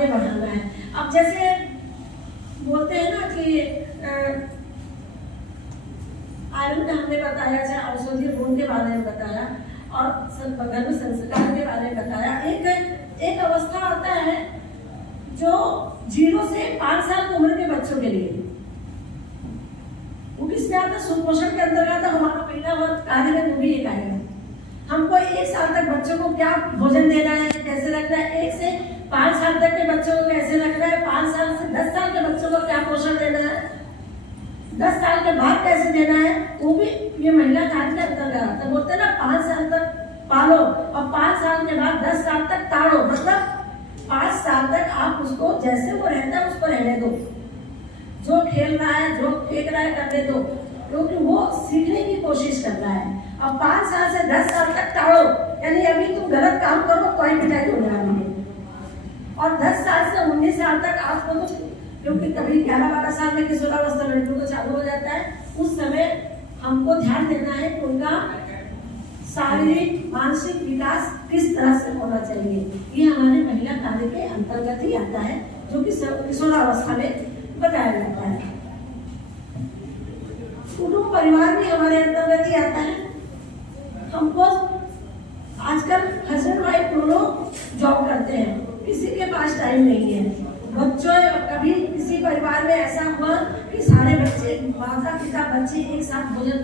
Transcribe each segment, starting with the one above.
आगे बढ़ाना है। अब जैसे बोलते हैं ना कि आयुर्वेद में हमने बताया, चाहे औषधीय गुण के बारे में बताया और धर्म संस्कार के बारे में बताया। एक अवस्था आता है जो 0 से 5 साल की उम्र के बच्चों के लिए, वो किसमें आता है? सुपोषण के अंतर्गत हमारा पहला वर्ग कार्य में वो भी एक आएगा। हमको 1 साल तक बच्चों को क्या भोजन देना है, कैसे रखना है, 1 से 5 साल तक के बच्चों को कैसे रखना है, 5 साल से 10 साल के बच्चों को क्या पोषण देना है, 10 साल के बाद कैसे देना है, वो भी ये महिला कार्य के अंतर्गत आता है। बोलते हैं ना 5 साल तक पालो और 5 साल के बाद 10 साल तक ताड़ो, मतलब 5 साल तक आप उसको जैसे वो रहता है उसको रहने दो, जो खेल रहा है, जो फेंक रहा है करने दो, क्योंकि वो सीखने की कोशिश कर रहा है। अब 5 साल से 10 साल तक ताड़ो, यानी अभी तुम गलत काम करो कोई पिटाई होने वाली है। और 10 साल से 19 साल तक आपको तो, क्योंकि कभी 11-12 साल में किशोरावस्था लड़कियों को चालू हो जाता है, उस समय हमको ध्यान देना है कि उनका शारीरिक मानसिक विकास किस तरह से होना चाहिए। ये हमारे महिला कार्य के अंतर्गत ही आता है, जो कि किशोरावस्था में बताया जाता है। कुटुंब परिवार भी हमारे अंतर्गत ही आता है। हमको आजकल हस्बैंड वाइफ दोनों जॉब करते हैं, किसी के पास टाइम नहीं है। बच्चों, कभी किसी परिवार में ऐसा हुआ कि सारे बच्चे, माता पिता बच्चे एक साथ भोजन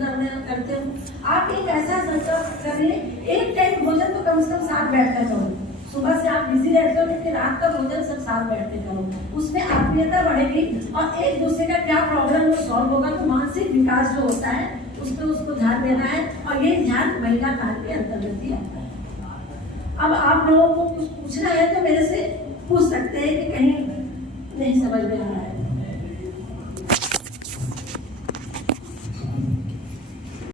करते हो, आप एक ऐसा संकल्प करिए, एक टाइम भोजन तो कम से कम साथ बैठ कर करो। सुबह से आप बिजी रहते हो, लेकिन रात का भोजन सब साथ बैठ के करो, उसमें आत्मीयता बढ़ेगी और एक दूसरे का क्या प्रॉब्लम वो सॉल्व होगा। तो मानसिक विकास जो होता है उसमें उसको ध्यान देना है, और ये ध्यान महिला कार्य के अंतर्गत ही आता है। अब आप लोगों को कुछ पूछना है तो मेरे से पूछ सकते हैं कि कहीं नहीं समझ में आ रहा है।